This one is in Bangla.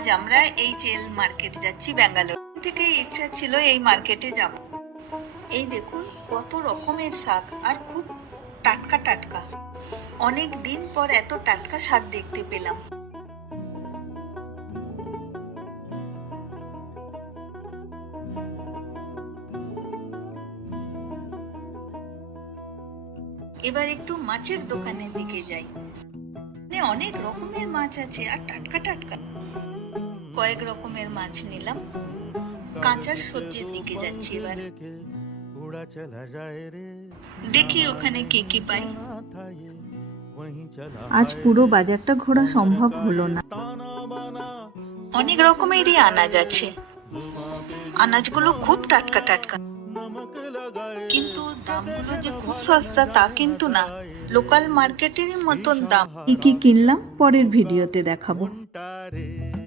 আজ আমরা এই চেল মার্কেট যাচ্ছি ব্যাঙ্গালোর থেকে। ইচ্ছা ছিল এই মার্কেটে যাব। এই দেখুন কত রকমের শাক, আর খুব টাটকা টাটকা। অনেক দিন পর এত টাটকা শাক দেখতে পেলাম। এবার একটু মাছের দোকানের দিকে যাই। অনেক রকমের মাছ আছে আর টাটকা টাটকা। কয়েক রকমের মাছ নিলাম। কাঁচার সবজির দিকে যাচ্ছি এবার। দেখি ওখানে কি কি পাই। আজ পুরো বাজারটা ঘোরা সম্ভব হলো না। অনেক রকমেরই আনাজ আছে। আনাজগুলো খুব টাটকা টাটকা, কিন্তু দামগুলো যে খুব সস্তা তা কিন্তু না। লোকাল মার্কেটেরই মতন দাম। কি কি কিনলাম পরের ভিডিওতে দেখাবো।